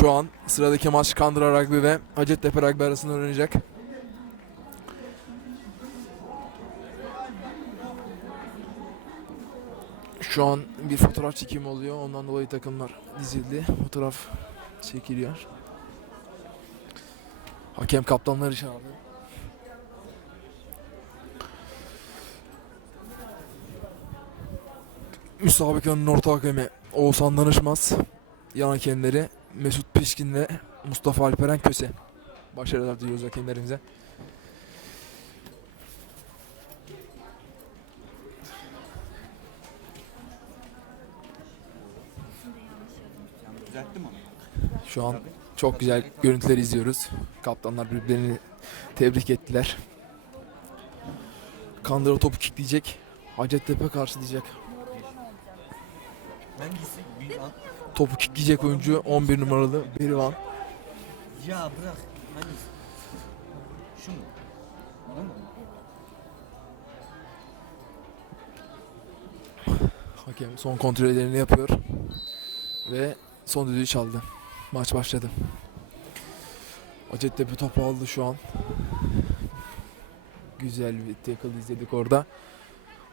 Şu an sıradaki maç Kandıra Rugby ve Hacettepe Rugby arasında oynanacak. Şu an bir fotoğraf çekimi oluyor. Ondan dolayı takımlar dizildi. Fotoğraf çekiliyor. Hakem kaptanları çağırdı. Müsabakanın orta hakemi Oğuzhan Danışmaz. Yan hakemleri Mesut Pişkin ve Mustafa Alperen Köse. Başarılar diliyoruz hakemlerimize. Şu an çok güzel görüntüler izliyoruz. Kaptanlar birbirlerini tebrik ettiler. Kandıra topu kickleyecek. Hacettepe karşılayacak. Hangisi? Topu kickleyecek oyuncu 11 numaralı Berivan. Ya bırak. Hangisi? Şu mu? Bu mu? Hakem son kontrollerini yapıyor. Ve son düdüğü çaldı. Maç başladı. Hacettepe topu aldı şu an. Güzel bir tackle izledik orada.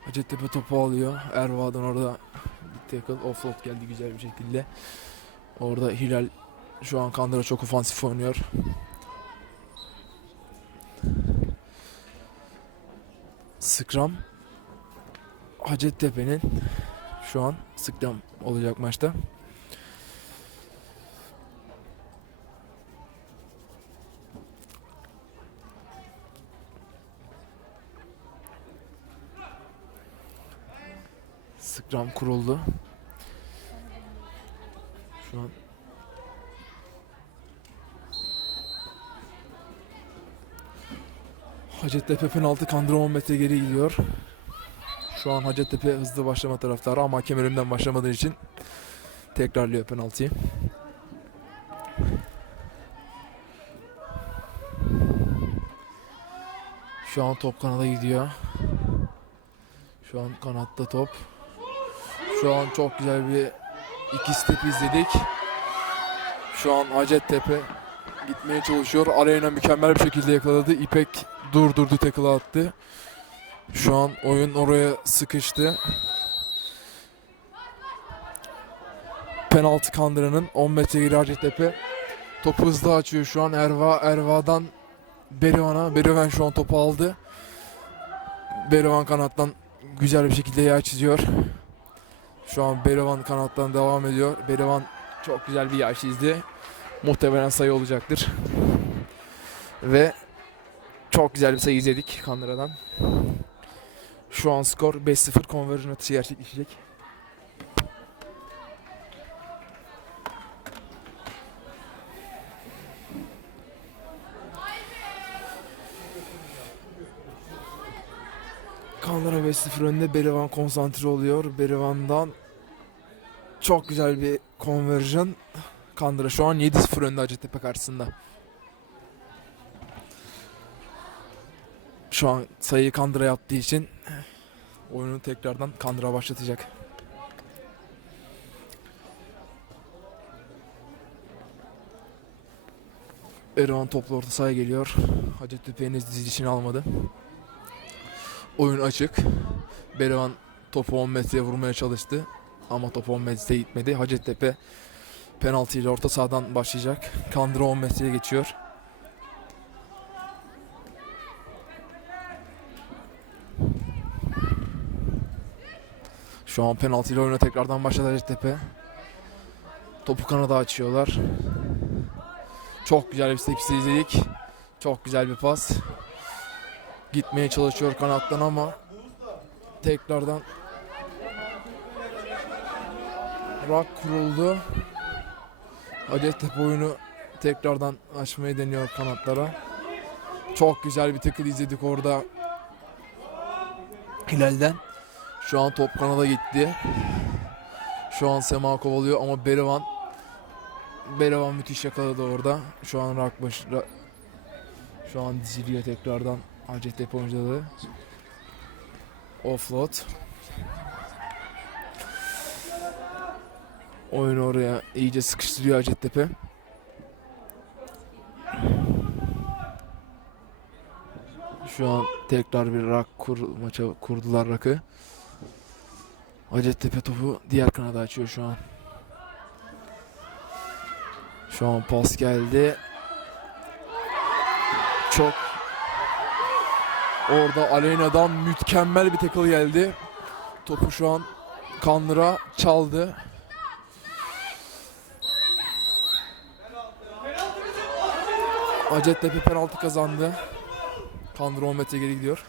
Hacettepe topu alıyor. Erva'dan orada tackle offload geldi güzel bir şekilde. Orada Hilal şu an Kandıra çok ofansif oynuyor. Scrum Hacettepe'nin şu an Scrum olacak maçta. Scrum kuruldu. Şu an Hacettepe penaltı kandıra 10 metre geri gidiyor. Şu an Hacettepe hızlı başlama taraftarı ama hakem önünden başlamadığı için tekrarlıyor penaltıyı. Şu an top kanada gidiyor. Şu an kanatta top. Şu an çok güzel bir iki step izledik. Şu an Hacettepe gitmeye çalışıyor. Arayına mükemmel bir şekilde yakaladı. İpek durdurdu, tackle attı. Şu an oyun oraya sıkıştı. Penaltı kandıranın 10 metre geri Hacettepe. Topu hızlı açıyor şu an Erva. Erva'dan Berivan'a. Berivan şu an topu aldı. Berivan kanattan güzel bir şekilde yağ çiziyor. Şu an Berivan kanattan devam ediyor. Berivan çok güzel bir yağ çizdi. Muhtemelen sayı olacaktır. Ve çok güzel bir sayı izledik Kandıra'dan. Şu an skor 5-0 conversion atışı gerçekleşecek. Kandıra 5-0 önde Berivan konsantre oluyor. Berivan'dan çok güzel bir conversion. Kandıra şu an 7-0 önde Hacettepe karşısında. Şu an sayıyı Kandıra yaptığı için oyunu tekrardan Kandıra başlatacak. Erdoğan toplu orta sahaya geliyor. Hacettepe henüz dizilişini almadı. Oyun açık. Berivan topu 10 metreye vurmaya çalıştı. Ama top 10 metreye gitmedi. Hacettepe penaltı ile orta sahadan başlayacak. Kandıra 10 metreye geçiyor. Şu an penaltı ile oyuna tekrardan başladı Hacettepe. Topu kanada açıyorlar. Çok güzel bir step izledik. Çok güzel bir pas. Gitmeye çalışıyor kanattan ama tekrardan rak kuruldu. Hacettepe oyunu tekrardan açmayı deniyor kanatlara. Çok güzel bir tackle izledik orada Hilal'den. Şu an top kanada gitti. Şu an Sema kovalıyor ama Berivan Berivan müthiş yakaladı orada. Şu an Rakbaş Ra- şu an diziliyor tekrardan Acet Deponca'da offload. Oyunu oraya iyice sıkıştırıyor Hacettepe. Şu an tekrar bir rak kur, maça kurdular rakı. Hacettepe topu diğer kanada açıyor şu an. Şu an pas geldi. Çok Orada Aleyna'dan mükemmel bir tackle geldi. Topu şu an Kandıra çaldı. Hacettepe penaltı kazandı. Kandıra 10 metre geri gidiyor.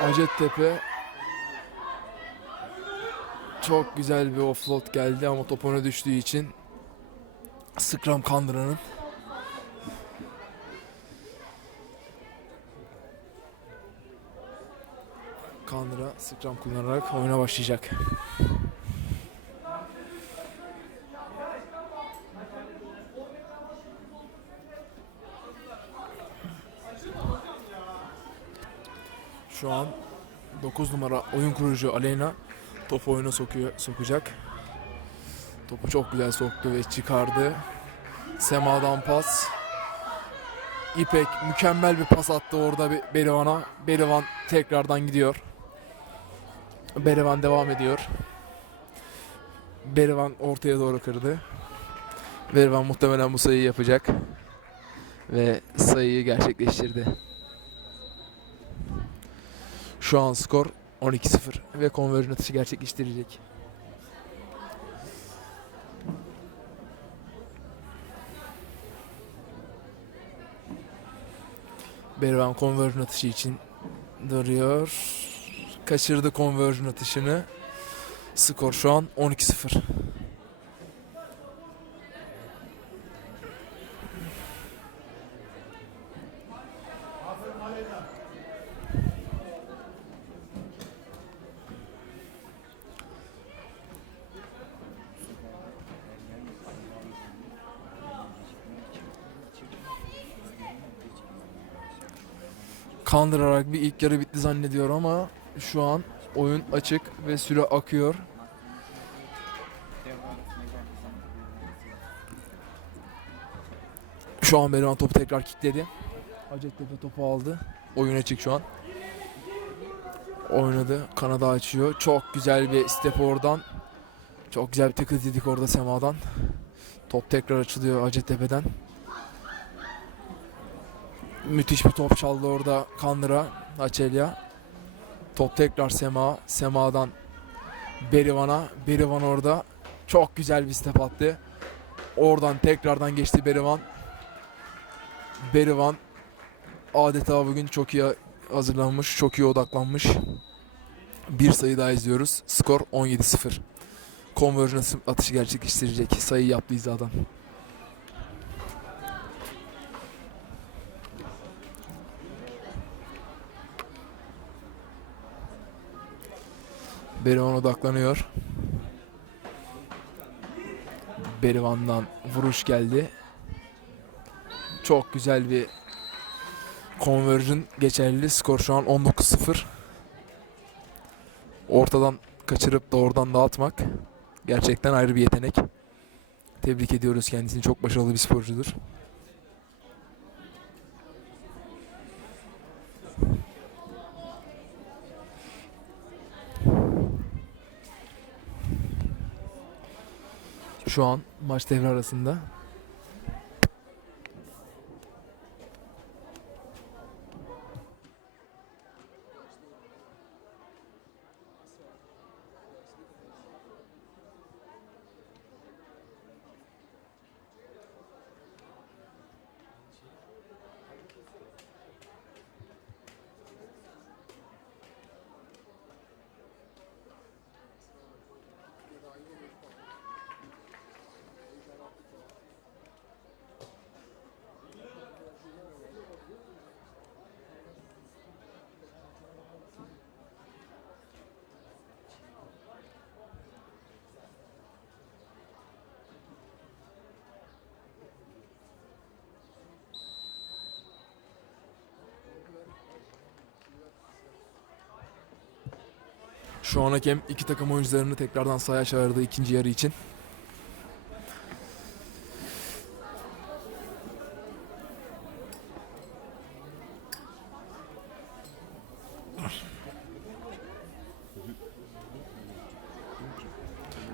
Hacettepe çok güzel bir offload geldi ama top ona düştüğü için Scrum Kandıra'nın Scrum kullanarak oyuna başlayacak. Şu an 9 numara oyun kurucu Aleyna topu oyuna sokuyor, sokacak. Topu çok güzel soktu ve çıkardı. Sema'dan pas. İpek mükemmel bir pas attı orada Be- Berivan'a. Berivan tekrardan gidiyor. Berivan devam ediyor. Berivan ortaya doğru kırdı. Berivan muhtemelen bu sayıyı yapacak. Ve sayıyı gerçekleştirdi. Şu an skor 12-0 ve konverjon atışı gerçekleştirecek. Berivan konverjon atışı için duruyor. Kaçırdı konverjon atışını. Skor şu an 12-0. kandırarak bir ilk yarı bitti zannediyor ama şu an oyun açık ve süre akıyor. Şu an Berivan topu tekrar kickledi. Hacettepe topu aldı. Oyun açık şu an. Oynadı. Kanada açıyor. Çok güzel bir step oradan. Çok güzel bir tackle dedik orada Sema'dan. Top tekrar açılıyor Hacettepe'den. Müthiş bir top çaldı orada Kandıra, Açelya. Top tekrar Sema, Sema'dan Berivan'a. Berivan orada çok güzel bir step attı. Oradan tekrardan geçti Berivan. Berivan adeta bugün çok iyi hazırlanmış, çok iyi odaklanmış. Bir sayı daha izliyoruz. Skor 17-0. Conversion atışı gerçekleştirecek. Sayı yaptı hizadan. Berivan odaklanıyor. Berivan'dan vuruş geldi. Çok güzel bir conversion geçerli. Skor şu an 19-0. Ortadan kaçırıp doğrudan dağıtmak gerçekten ayrı bir yetenek. Tebrik ediyoruz kendisini. Çok başarılı bir sporcudur. Şu an maç devre arasında. Şu an hakem iki takım oyuncularını tekrardan sahaya çağırdı ikinci yarı için.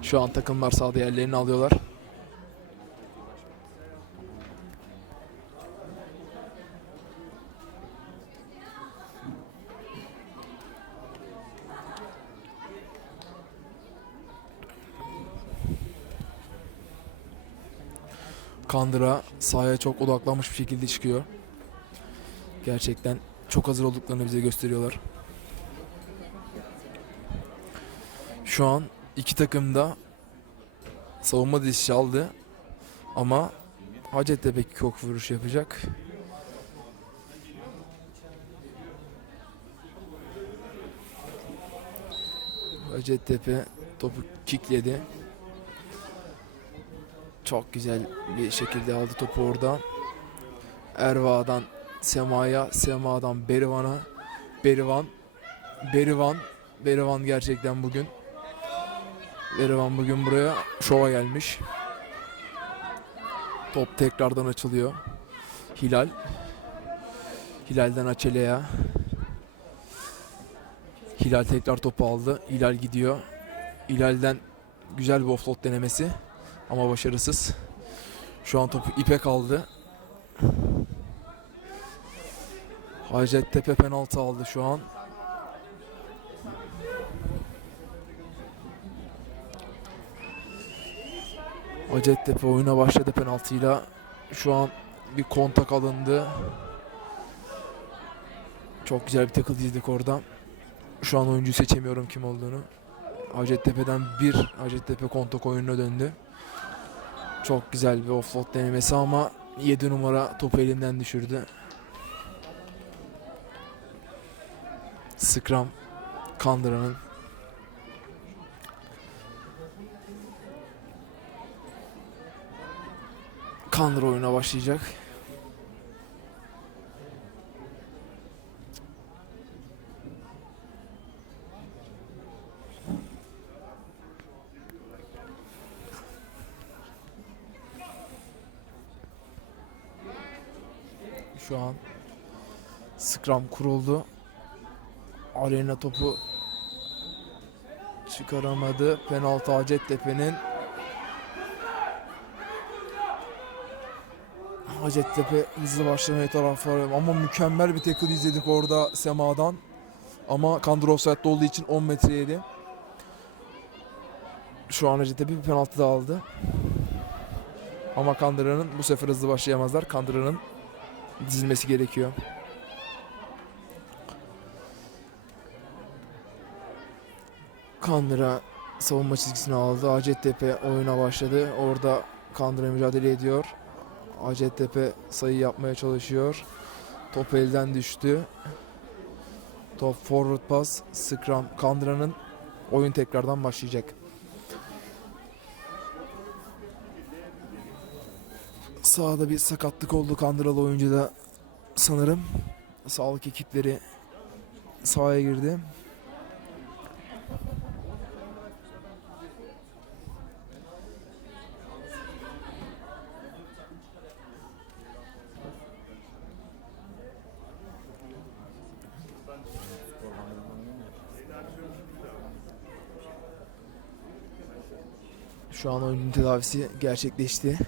Şu an takımlar sahada yerlerini alıyorlar. Kandıra sahaya çok odaklanmış bir şekilde çıkıyor. Gerçekten çok hazır olduklarını bize gösteriyorlar. Şu an iki takım da savunma dişi aldı. Ama Hacettepe kok vuruş yapacak. Hacettepe topu kickledi. Çok güzel bir şekilde aldı topu orada. Erva'dan Sema'ya, Sema'dan Berivan'a, Berivan, Berivan, Berivan gerçekten bugün Berivan bugün buraya şova gelmiş. Top tekrardan açılıyor. Hilal. Hilal'den Açele'ye. Hilal tekrar topu aldı. Hilal gidiyor. Hilal'den güzel bir offload denemesi ama başarısız. Şu an topu ipe kaldı. Hacettepe penaltı aldı şu an. Hacettepe oyuna başladı penaltıyla. Şu an bir kontak alındı. Çok güzel bir tackle izledik orada. Şu an oyuncuyu seçemiyorum kim olduğunu. Hacettepe'den bir Hacettepe kontak oyununa döndü. Çok güzel bir offload denemesi ama 7 numara topu elinden düşürdü. Scrum Kandıra'nın Kandıra oyuna başlayacak. Şu an Scrum kuruldu. Arena topu çıkaramadı. Penaltı Hacettepe'nin. Hacettepe hızlı başlamaya taraftarı ama mükemmel bir tackle izledik orada Sema'dan. Ama Kandır offside'de olduğu için 10 metreydi. Şu an Hacettepe bir penaltı da aldı. Ama Kandıra'nın bu sefer hızlı başlayamazlar. Kandıra'nın dizilmesi gerekiyor. Kandıra savunma çizgisini aldı. Hacettepe oyuna başladı. Orada Kandıra mücadele ediyor. Hacettepe sayı yapmaya çalışıyor. Top elden düştü. Top forward pass. Scrum. Kandıra'nın oyun tekrardan başlayacak. Sağda bir sakatlık oldu Kandıralı oyuncuda sanırım. Sağlık ekipleri sahaya girdi. Şu an oyuncunun tedavisi gerçekleşti.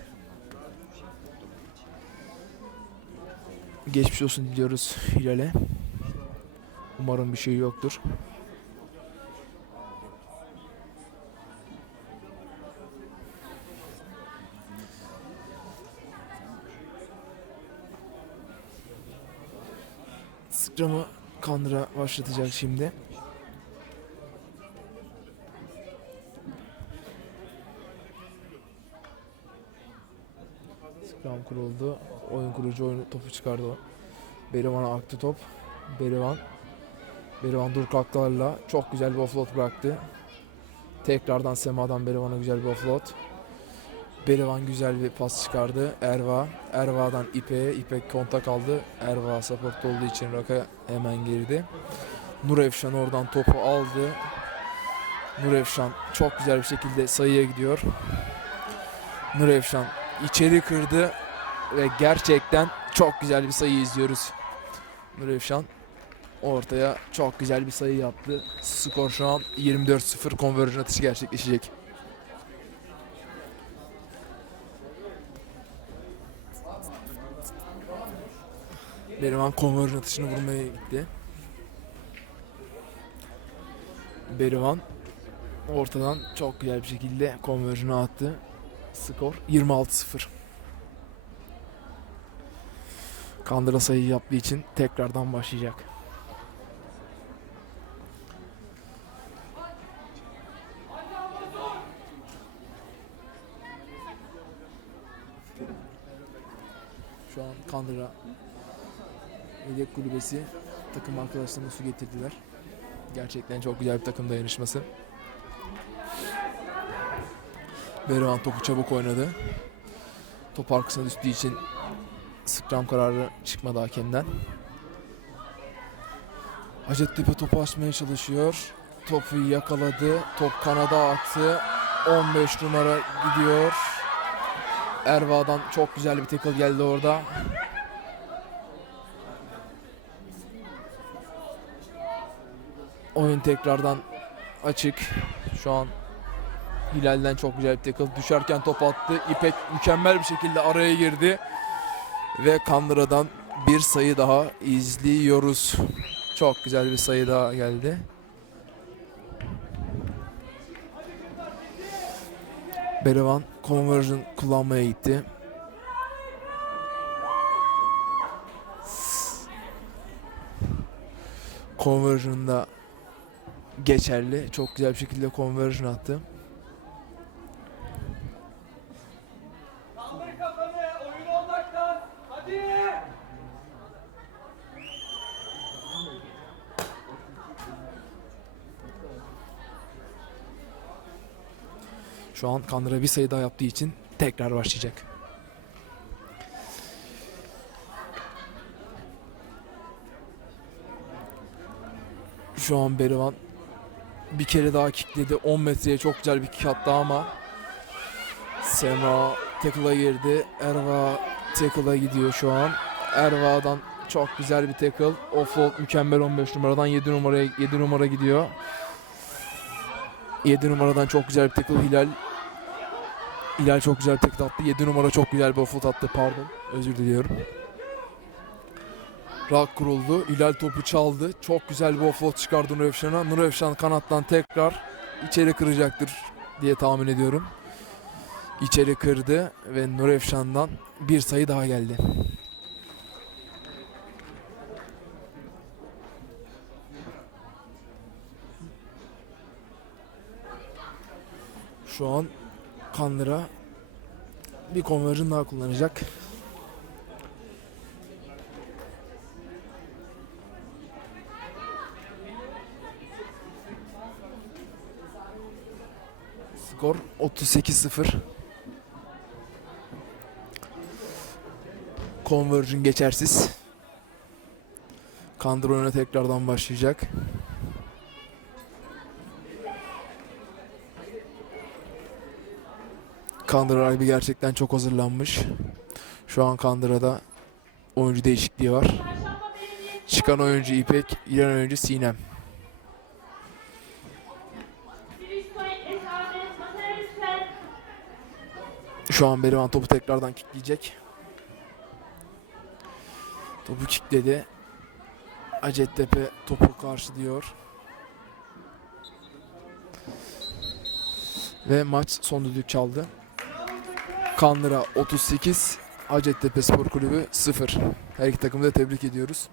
Geçmiş olsun diliyoruz Hilal'e. Umarım bir şey yoktur. Scrum'ı Kandıra başlatacak şimdi. Scrum kuruldu. Oyun kurucu oyunu topu çıkardı. Berivan'a aktı top. Berivan. Berivan dur kalklarla çok güzel bir offload bıraktı. Tekrardan Sema'dan Berivan'a güzel bir offload. Berivan güzel bir pas çıkardı. Erva. Erva'dan İpek'e. İpek kontak aldı. Erva support olduğu için Raka hemen girdi. Nur Efşan oradan topu aldı. Nur Efşan çok güzel bir şekilde sayıya gidiyor. Nur Efşan içeri kırdı ve gerçekten çok güzel bir sayı izliyoruz. Nurevşan ortaya çok güzel bir sayı yaptı. Skor şu an 24-0 konverjin atışı gerçekleşecek. Berivan konverjin atışını vurmaya gitti. Berivan ortadan çok güzel bir şekilde konverjini attı. Skor 26-0. Kandıra sayı yaptığı için tekrardan başlayacak. Şu an Kandıra Yedek kulübesi takım arkadaşlarına su getirdiler. Gerçekten çok güzel bir takım dayanışması. Berivan topu çabuk oynadı. Top arkasına düştüğü için scrum kararı çıkmadı hakemden. Hacettepe topu açmaya çalışıyor. Topu yakaladı. Top kanada attı. 15 numara gidiyor. Erva'dan çok güzel bir tackle geldi orada. Oyun tekrardan açık. Şu an Hilal'den çok güzel bir tackle. Düşerken top attı. İpek mükemmel bir şekilde araya girdi. Ve Kandıra'dan bir sayı daha izliyoruz. Çok güzel bir sayı daha geldi. Berivan conversion kullanmaya gitti. Conversion'da geçerli. Çok güzel bir şekilde conversion attı. Şu an Kandıra bir sayı daha yaptığı için tekrar başlayacak. Şu an Berivan bir kere daha kickledi. 10 metreye çok güzel bir kick attı ama Sema tackle'a girdi. Erva tackle'a gidiyor şu an. Erva'dan çok güzel bir tackle. Offload mükemmel 15 numaradan 7 numaraya 7 numara gidiyor. 7 numaradan çok güzel bir tackle Hilal. Hilal çok güzel tackle attı. 7 numara çok güzel bir offload attı pardon. Özür diliyorum. Rak kuruldu. Hilal topu çaldı. Çok güzel bir offload çıkardı Nur Efşan'a. Nur Efşan kanattan tekrar içeri kıracaktır diye tahmin ediyorum. İçeri kırdı ve Nur Efşan'dan bir sayı daha geldi. Şu an Kandıra bir conversion daha kullanacak. Skor 38-0. Conversion geçersiz. Kandıra oyuna tekrardan başlayacak. Kandıra rakibi gerçekten çok hazırlanmış. Şu an Kandıra'da oyuncu değişikliği var. Çıkan oyuncu İpek, giren oyuncu Sinem. Şu an Berivan topu tekrardan kickleyecek. Topu kickledi. Hacettepe topu karşılıyor. Ve maç son düdük çaldı. Kandıra 38, Hacettepe Spor Kulübü 0. Her iki takımı da tebrik ediyoruz.